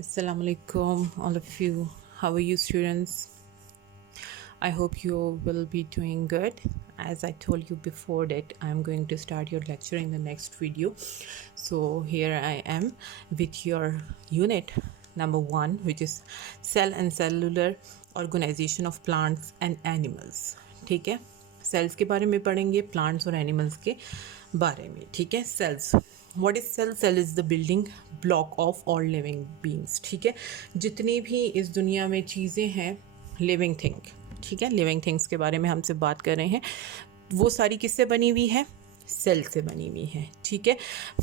Assalamu alaikum, all of you. How are you, students? I hope you will be doing good. As I told you before that I'm going to start your lecture in the next video. So here I am with your unit number 1, which is cell and cellular organization of plants and animals. ठीक है, sales के बारे में पढ़ेंगे, plants और animals के बारे में. ठीक है, cells. What is cell? Cell is the building block of all living beings. ठीक है, जितनी भी इस दुनिया में चीज़ें हैं लिविंग थिंग, ठीक है, लिविंग थिंग्स के बारे में हमसे बात कर रहे हैं, वो सारी किससे बनी हुई है? सेल से बनी हुई है. ठीक है,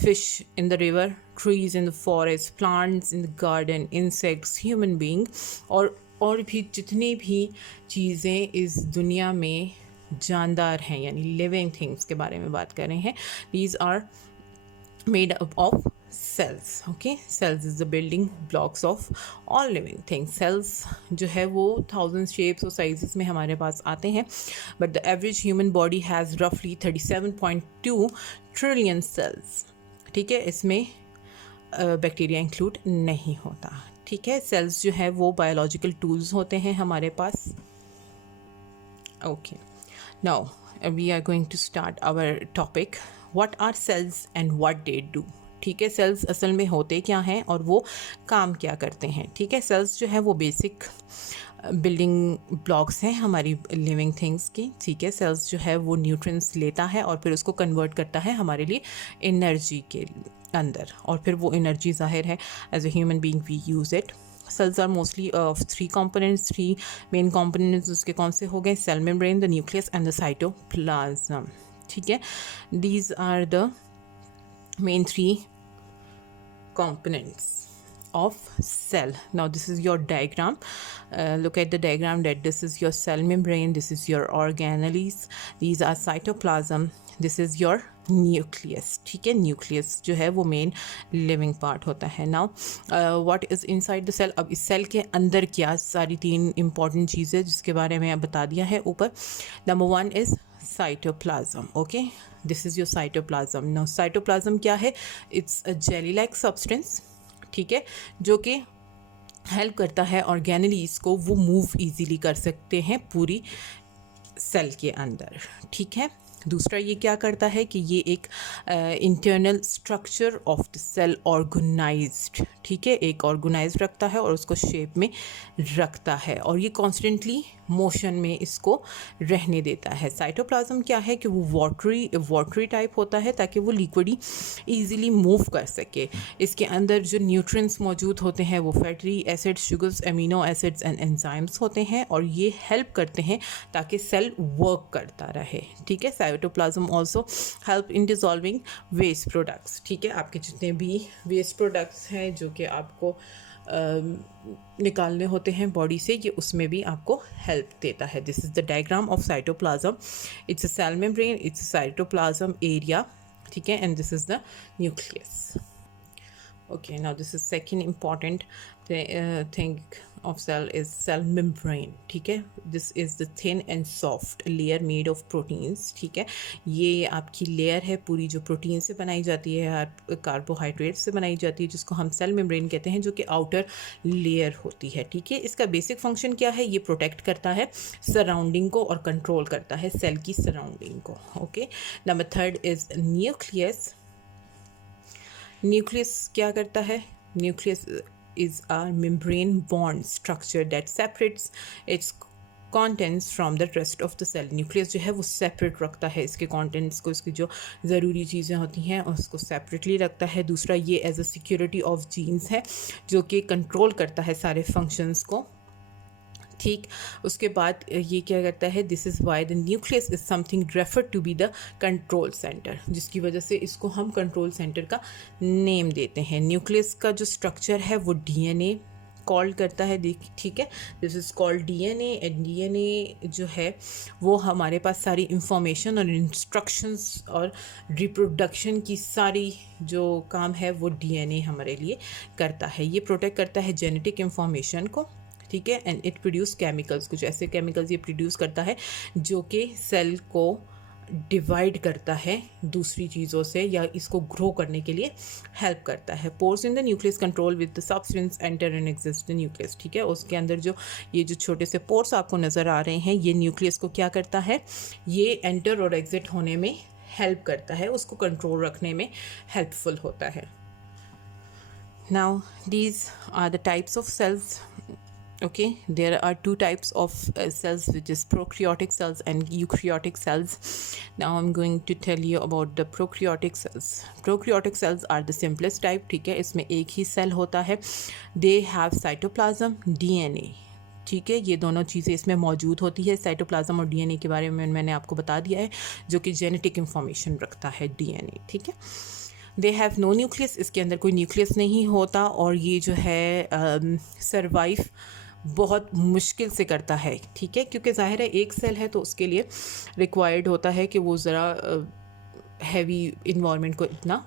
fish in the river, trees in the forest, plants in the garden, insects, human being और भी जितनी भी चीज़ें इस दुनिया में जानदार हैं यानी लिविंग थिंग्स के बारे में बात कर रहे हैं. These are made up of cells. Okay, cells is the building blocks of all living things. cells जो है वो thousands shapes और sizes में हमारे पास आते हैं, but the average human body has roughly 37.2 trillion cells. ठीक है, इसमें बैक्टीरिया इंक्लूड नहीं होता. ठीक है, सेल्स जो है वो बायोलॉजिकल टूल्स होते हैं हमारे पास. Okay, now we are going to start our topic. What are cells and what they do. ठीक है, सेल्स असल में होते क्या हैं और वो काम क्या करते हैं. ठीक है, सेल्स जो है वो बेसिक बिल्डिंग ब्लॉक्स हैं हमारी लिविंग थिंग्स की. ठीक है, सेल्स जो है वो न्यूट्रिएंट्स लेता है और फिर उसको कन्वर्ट करता है हमारे लिए एनर्जी के अंदर, और फिर वो एनर्जी ज़ाहिर है as a human being we use it. Cells are mostly of 3 components. 3 main components उसके कौन से हो गए? Cell membrane, the nucleus and the cytoplasm. ठीक है, these are the main 3 components of cell. Now this is your diagram. Look at the diagram that this is your cell membrane, this is your organelles, these are cytoplasm, this is your nucleus. ठीक है, nucleus जो है वो main living part होता है. Now what is inside the cell. अब इस cell के अंदर क्या सारी 3 इंपॉर्टेंट चीज़ें जिसके बारे में बता दिया है ऊपर. Number 1 is cytoplasm. Okay, this is your cytoplasm. Now cytoplasm क्या है? It's a jelly like substance. ठीक है, जो कि हेल्प करता है ऑर्गेनेलीज को वो मूव इजीली कर सकते हैं पूरी सेल के अंदर. ठीक है, दूसरा ये क्या करता है कि ये एक internal structure of the cell organized. ठीक है, एक ऑर्गेनाइज्ड रखता है और उसको शेप में रखता है और ये कॉन्स्टेंटली मोशन में इसको रहने देता है. साइटोप्लाज्म क्या है कि वो वाटरी टाइप होता है ताकि वो लिक्विडी इजीली मूव कर सके. इसके अंदर जो न्यूट्रिएंट्स मौजूद होते हैं वो fatty acids, sugars, amino acids and enzymes होते हैं और ये हेल्प करते हैं ताकि सेल वर्क करता रहे. ठीक है, cytoplasm also help in dissolving waste products. ठीक है, आपके जितने भी वेस्ट प्रोडक्ट्स हैं जो कि आपको निकालने होते हैं बॉडी से, ये उसमें भी आपको हेल्प देता है. This is the diagram of cytoplasm. It's a cell membrane, it's a cytoplasm area. ठीक है, and this is the nucleus. Okay, now this is second important thing of cell is cell membrane. ठीक है, this is the thin and soft layer made of proteins. ठीक है, ये आपकी layer है पूरी जो प्रोटीन से बनाई जाती है, कार्बोहाइड्रेट से बनाई जाती है, जिसको हम सेल मेम्ब्रेन कहते हैं, जो कि आउटर लेयर होती है. ठीक है, इसका बेसिक फंक्शन क्या है? ये प्रोटेक्ट करता है सराउंडिंग को और कंट्रोल करता है सेल की सराउंडिंग को. Okay, number 3 is nucleus. Nucleus क्या करता है? Nucleus is a membrane bound structure that separates its contents from the rest of the cell. Nucleus जो है वो सेपरेट रखता है इसके कॉन्टेंट्स को, इसकी जो ज़रूरी चीज़ें होती हैं उसको सेपरेटली रखता है. दूसरा, ये as a security of genes है जो कि कंट्रोल करता है सारे फंक्शंस को. ठीक, उसके बाद ये क्या करता है? This is why the nucleus is something refer to be the control centre, जिसकी वजह से इसको हम कंट्रोल सेंटर का नेम देते हैं. न्यूक्लियस का जो स्ट्रक्चर है वो डीएनए कॉल्ड करता है. ठीक है, this is called DNA. And DNA जो है वो हमारे पास सारी इंफॉर्मेशन और इंस्ट्रक्शंस और रिप्रोडक्शन की सारी जो काम है वो डीएनए हमारे लिए करता है. ये प्रोटेक्ट करता है जेनेटिक इंफॉर्मेशन को. ठीक है, एंड इट प्रोड्यूस केमिकल्स. कुछ ऐसे केमिकल्स ये प्रोड्यूस करता है जो कि सेल को डिवाइड करता है दूसरी चीज़ों से या इसको ग्रो करने के लिए हेल्प करता है। Pores in the nucleus control with the substance enter and exist the nucleus, ठीक है। उसके अंदर जो ये जो छोटे से पोर्स आपको नज़र आ रहे हैं, ये न्यूक्लियस को क्या करता है, ये एंटर और एग्जिट होने में हेल्प करता है, उसको कंट्रोल रखने में हेल्पफुल होता है। Now these are the types of cells. Okay, there are two types of cells, which is prokaryotic cells and eukaryotic cells. Now I'm going to tell you about the prokaryotic cells. Prokaryotic cells are the simplest type, ठीक है। इसमें एक ही cell होता है। They have cytoplasm, DNA, ठीक है। ये दोनों चीज़ें इसमें मौजूद होती है। साइटोप्लाज्म और डीएनए के बारे में मैंने आपको बता दिया है, जो कि जेनेटिक इंफॉर्मेशन रखता है डीएनए, ठीक है। दे हैव नो न्यूक्लियस, इसके अंदर कोई न्यूक्लियस नहीं होता, और ये जो है सर्वाइव बहुत मुश्किल से करता है, ठीक है, क्योंकि ज़ाहिर है एक सेल है तो उसके लिए रिक्वायर्ड होता है कि वो ज़रा हैवी इन्वायरमेंट को इतना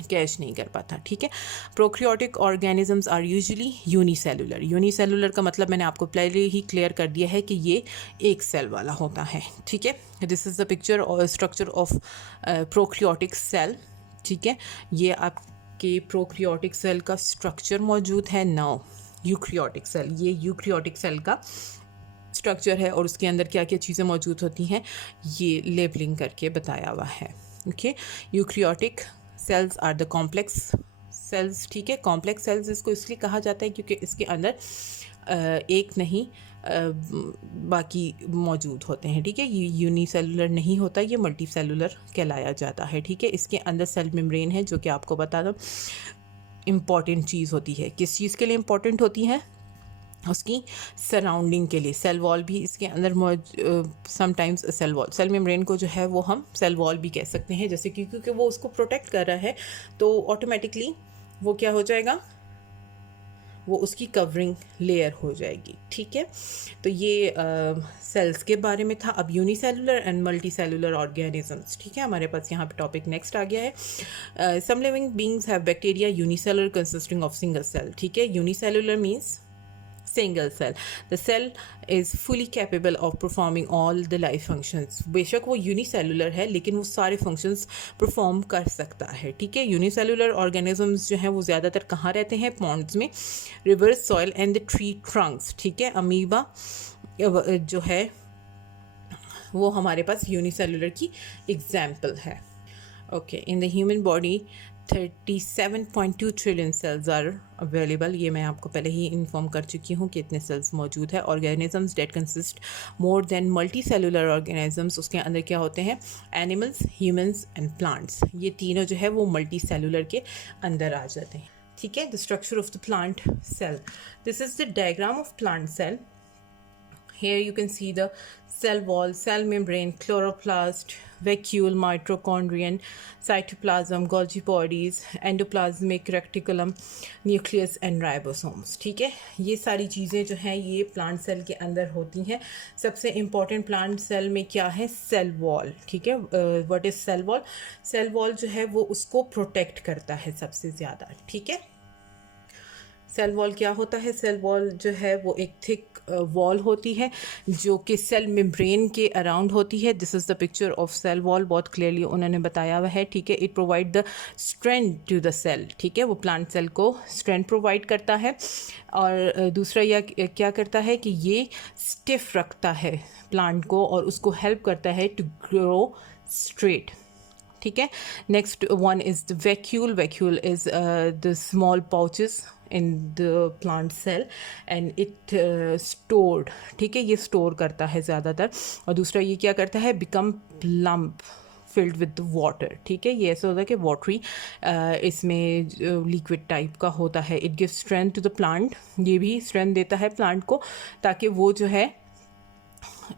कैच नहीं कर पाता, ठीक है। Prokaryotic organisms are usually unicellular. Unicellular का मतलब मैंने आपको पहले ही क्लियर कर दिया है कि ये एक सेल वाला होता है, ठीक है। दिस इज़ द पिक्चर और स्ट्रक्चर ऑफ प्रोक्रियोटिक सेल, ठीक है। ये आपके प्रोक्रियोटिक सेल का स्ट्रक्चर मौजूद है। नाउ यूक्रियोटिक सेल, ये यूक्रियोटिक सेल का स्ट्रक्चर है और उसके अंदर क्या क्या चीज़ें मौजूद होती हैं ये लेबलिंग करके बताया हुआ है, okay. Eukaryotic cells are the complex cells, ठीक है। कॉम्प्लेक्स सेल्स इसको इसलिए कहा जाता है क्योंकि इसके अंदर एक नहीं बाकी मौजूद होते हैं, ठीक है। ये यूनिसेलुलर नहीं होता, ये मल्टी सेलुलर कहलाया जाता है, ठीक है। इसके अंदर सेल मेम्ब्रेन है, जो कि आपको बता दो इम्पॉर्टेंट चीज़ होती है। किस चीज़ के लिए इम्पॉर्टेंट होती है, उसकी सराउंडिंग के लिए। सेल वॉल भी इसके अंदर sometimes cell wall, cell membrane को जो है वो हम सेल वॉल भी कह सकते हैं, जैसे कि क्योंकि वो उसको प्रोटेक्ट कर रहा है तो ऑटोमेटिकली वो क्या हो जाएगा, वो उसकी कवरिंग लेयर हो जाएगी, ठीक है। तो ये सेल्स के बारे में था। अब unicellular and multi cellular organisms, ठीक है। हमारे पास यहाँ पे टॉपिक नेक्स्ट आ गया है। Some living beings have bacteria unicellular consisting of single cell, ठीक है। Unicellular means single cell. The cell is fully capable of performing all the life functions. बेशक वो यूनिसेलुलर है लेकिन वो सारे फंक्शंस परफॉर्म कर सकता है, ठीक है। यूनिसेलुलर ऑर्गेनिजम्स जो हैं वो ज़्यादातर कहाँ रहते हैं, पॉन्ड्स में, rivers, soil and the tree trunks, ठीक है। अमीबा जो है वो हमारे पास यूनिसेलुलर की एग्जाम्पल है, okay. In the human body 37.2 trillion cells are available. ये मैं आपको पहले ही इन्फॉर्म कर चुकी हूँ कि इतने सेल्स मौजूद है। Organisms that consist more than multicellular organisms, उसके अंदर क्या होते हैं, एनिमल्स, ह्यूमंस एंड प्लांट्स। ये तीनों जो है वो मल्टी सेलुलर के अंदर आ जाते हैं, ठीक है। The structure of the plant cell, this is the diagram of plant cell. Here you can see the cell wall, cell membrane, chloroplast, vacuole, mitochondrion, cytoplasm, Golgi bodies, endoplasmic reticulum, nucleus and ribosomes, ठीक है। ये सारी चीज़ें जो हैं ये plant cell के अंदर होती हैं। सबसे इम्पॉर्टेंट प्लांट सेल में क्या है, सेल वॉल, ठीक है। What is cell wall, cell wall जो है वो उसको प्रोटेक्ट करता है सबसे ज़्यादा, ठीक है। सेल वॉल क्या होता है, सेल वॉल जो है वो एक थिक वॉल होती है जो कि सेल मेम्ब्रेन के अराउंड होती है। This is the picture of cell wall, बहुत क्लियरली उन्होंने बताया हुआ है, ठीक है। It provide the strength to the cell, ठीक है। वो प्लांट सेल को स्ट्रेंथ प्रोवाइड करता है। और दूसरा यह क्या करता है कि ये स्टिफ रखता है प्लांट को और उसको हेल्प करता है टू ग्रो स्ट्रेट, ठीक है। Next one is the vacuole. Vacuole is the small pouches in the plant cell and it stored, ठीक है, ये स्टोर करता है ज़्यादातर। और दूसरा ये क्या करता है, become plump filled with water, ठीक है। ये ऐसा होता है कि वाटरी इसमें लिक्विड टाइप का होता है। it gives strength to the plant, ये भी स्ट्रेंथ देता है प्लांट को ताकि वो जो है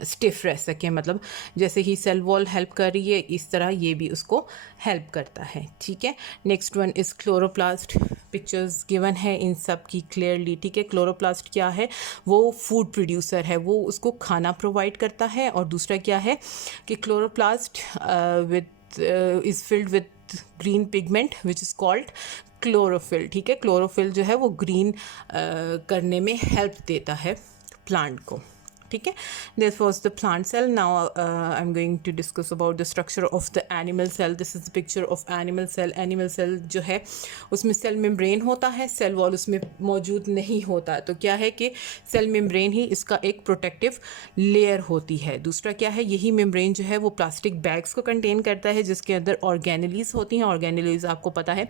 स्टिफ रह सके, मतलब जैसे ही सेल वॉल हेल्प कर रही है इस तरह ये भी उसको हेल्प करता है, ठीक है। Next one is chloroplast. Pictures given है इन सब की क्लियरली, ठीक है। क्लोरोप्लास्ट क्या है, वो फूड प्रोड्यूसर है, वो उसको खाना प्रोवाइड करता है। और दूसरा क्या है कि chloroplast is filled with green pigment which is called chlorophyll, ठीक है। क्लोरोफिल जो है वो ग्रीन करने में हेल्प देता है प्लांट को, ठीक है. This was the plant cell. Now I'm going to discuss about the structure of the animal cell. This is the picture of animal cell. Animal cell जो है उसमें सेल मेम्ब्रेन होता है, सेल वॉल उसमें मौजूद नहीं होता. तो क्या है कि सेल मेम्ब्रेन ही इसका एक प्रोटेक्टिव लेयर होती है. दूसरा क्या है, यही मेम्ब्रेन जो है वो प्लास्टिक बैग्स को कंटेन करता है जिसके अंदर ऑर्गेनेलीज होती हैं. ऑर्गेनेलीज आपको पता है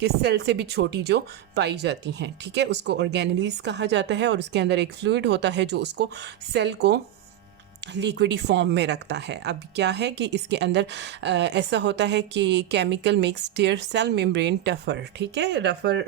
कि सेल से भी छोटी जो पाई जाती हैं, ठीक है, उसको ऑर्गेनेलीज कहा जाता है. और उसके अंदर एक फ्लूइड होता है जो उसको सेल को लिक्विडी फॉर्म में रखता है. अब क्या है कि इसके अंदर ऐसा होता है कि chemical makes their cell membrane tougher, ठीक है, रफर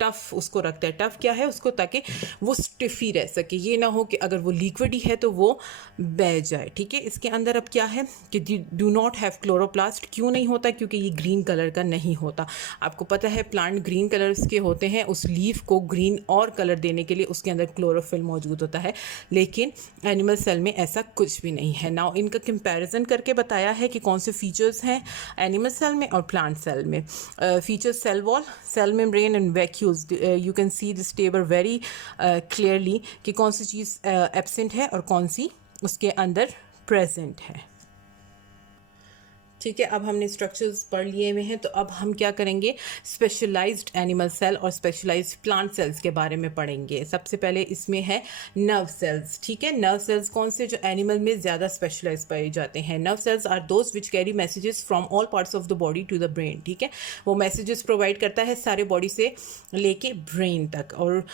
टफ उसको रखता है. टफ क्या है उसको, ताकि वो स्टिफी रह सके, ये ना हो कि अगर वो लिक्विडी है तो वो बह जाए, ठीक है. इसके अंदर अब क्या है कि डू नॉट हैव क्लोरोप्लास्ट. क्यों नहीं होता, क्योंकि ये ग्रीन कलर का नहीं होता. आपको पता है प्लांट ग्रीन कलर्स के होते हैं, उस लीफ को ग्रीन और कलर देने के लिए उसके अंदर क्लोरोफिल मौजूद होता है, लेकिन एनिमल सेल में ऐसा कुछ भी नहीं है. नाउ इनका कंपैरिजन करके बताया है कि कौन से फीचर्स हैं एनिमल सेल में और प्लांट सेल में. Features cell wall, cell membrane and vacuoles. You can see this table very clearly कि कौन सी चीज़ एब्सेंट है और कौन सी उसके अंदर प्रेजेंट है, ठीक है. अब हमने स्ट्रक्चर्स पढ़ लिए हुए हैं, तो अब हम क्या करेंगे, स्पेशलाइज्ड एनिमल सेल और स्पेशलाइज्ड प्लांट सेल्स के बारे में पढ़ेंगे. सबसे पहले इसमें है नर्व सेल्स, ठीक है. नर्व सेल्स कौन से, जो एनिमल में ज़्यादा स्पेशलाइज पाए जाते हैं. Nerve cells are those which carry messages from all parts of the body to the brain, ठीक है. वो मैसेजेस प्रोवाइड करता है सारे बॉडी से लेके ब्रेन तक. और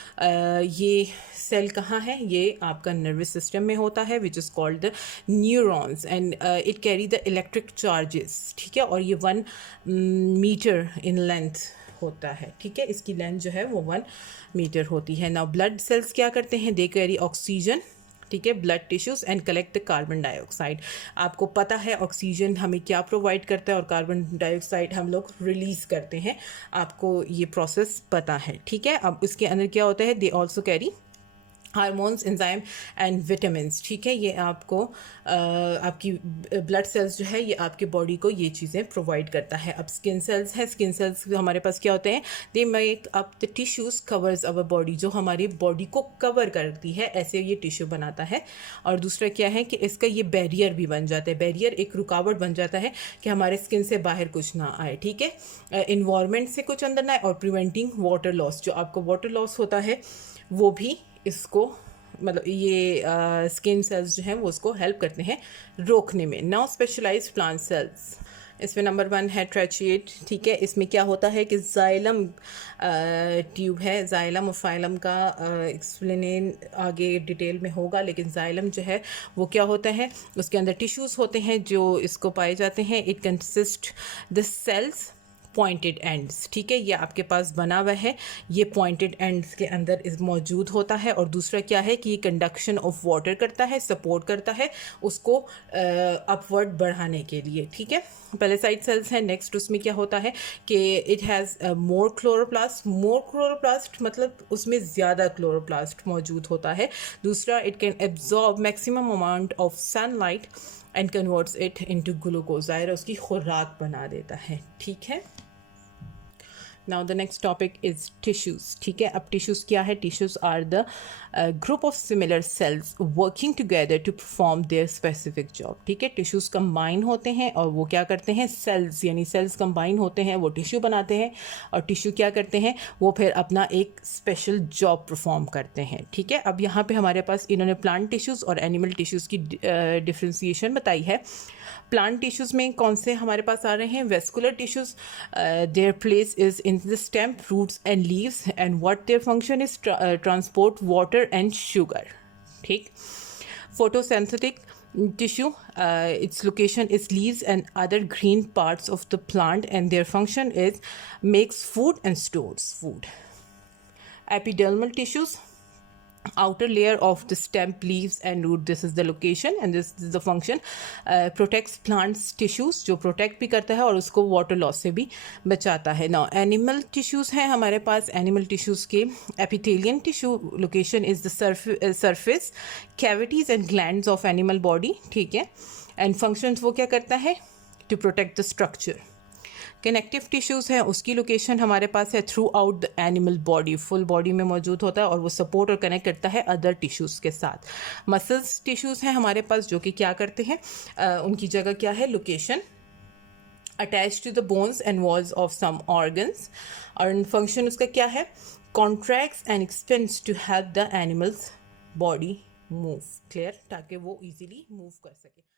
ये सेल कहाँ है, ये आपका नर्वस सिस्टम में होता है, which is called the neurons, and it carry the electric charges, ठीक है. और ये 1 मीटर इन लेंथ होता है, ठीक है. इसकी लेंथ जो है वो 1 मीटर होती है. नाउ ब्लड सेल्स क्या करते हैं, दे कैरी ऑक्सीजन, ठीक है, blood tissues and collect the carbon dioxide. आपको पता है ऑक्सीजन हमें क्या प्रोवाइड करता है और कार्बन डाइऑक्साइड हम लोग रिलीज करते हैं, आपको ये प्रोसेस पता है, ठीक है. अब इसके अंदर क्या होता है, they also carry hormones, enzyme and vitamins, ठीक है. ये आपको आपकी ब्लड सेल्स जो है ये आपके बॉडी को ये चीज़ें प्रोवाइड करता है. अब स्किन सेल्स है, स्किन सेल्स हमारे पास क्या होते हैं, they make up the tissues covers our body, जो हमारी बॉडी को कवर करती है, ऐसे ये टिश्यू बनाता है. और दूसरा क्या है कि इसका ये बैरियर भी बन जाता है, बैरियर एक रुकावट बन जाता है कि हमारे स्किन से बाहर कुछ ना आए, ठीक है, इन्वायरमेंट से कुछ अंदर ना आए. और प्रिवेंटिंग वाटर लॉस, जो आपको वाटर लॉस होता है वो भी इसको, मतलब ये स्किन सेल्स जो हैं वो उसको हेल्प करते हैं रोकने में. नाउ स्पेशलाइज्ड प्लांट सेल्स, इसमें नंबर 1 है ट्रेचिएट, ठीक है. इसमें क्या होता है कि जाइलम ट्यूब है, जाइलम और फाइलम का एक्सप्लेन आगे डिटेल में होगा, लेकिन जाइलम जो है वो क्या होता है, उसके अंदर टिश्यूज़ होते हैं जो इसको पाए जाते हैं. It consist the cells pointed ends, ठीक है. ये आपके पास बना हुआ है, ये पॉइंटेड एंड्स के अंदर मौजूद होता है. और दूसरा क्या है कि ये कंडक्शन ऑफ वाटर करता है, सपोर्ट करता है उसको अपवर्ड बढ़ाने के लिए, ठीक है. पहले साइड सेल्स हैं. नेक्स्ट उसमें क्या होता है कि it has more chloroplast. More chloroplast मतलब उसमें ज़्यादा क्लोरोप्लास्ट मौजूद होता है. दूसरा, it can absorb maximum amount of sunlight and converts it into glucose, ज़ाहिर उसकी खुराक बना देता है, ठीक है. Now the next topic is tissues, ठीक है. अब tissues क्या है, tissues are the group of similar cells working together to perform their specific job, ठीक है. tissues combine होते हैं और वो क्या करते हैं, cells यानी cells combine होते हैं, वो tissue बनाते हैं. और tissue क्या करते हैं, वो फिर अपना एक special job perform करते हैं, ठीक है. अब यहाँ पे हमारे पास इन्होंने plant tissues और animal tissues की differentiation बताई है. प्लांट टिश्यूज़ में कौन से हमारे पास आ रहे हैं, vascular tissues, their place is in the stem, roots and leaves, and what their function is transport water and sugar, ठीक. Photosynthetic tissue, its location is leaves and other green parts of the plant, and their function is makes food and stores food. Epidermal tissues, outer layer of the stem, leaves and root, this is the location and this is the function. Protects plants tissues, जो protect भी करता है और उसको water loss से भी बचाता है. Now animal tissues हैं हमारे पास. animal tissues के epithelial tissue location is the surface cavities and glands of animal body, ठीक है. and functions वो क्या करता है, to protect the structure. Connective tissues हैं उसकी लोकेशन हमारे पास है through out the animal body, full body में मौजूद होता है और वो सपोर्ट और कनेक्ट करता है अदर टिश्यूज़ के साथ। मसल्स टिश्यूज़ हैं हमारे पास जो कि क्या करते हैं, उनकी जगह क्या है, location attach to the bones and walls of some organs, और फंक्शन उसका क्या है, contracts and expands to help the animals body move, clear, ताकि वो इजीली मूव कर सके।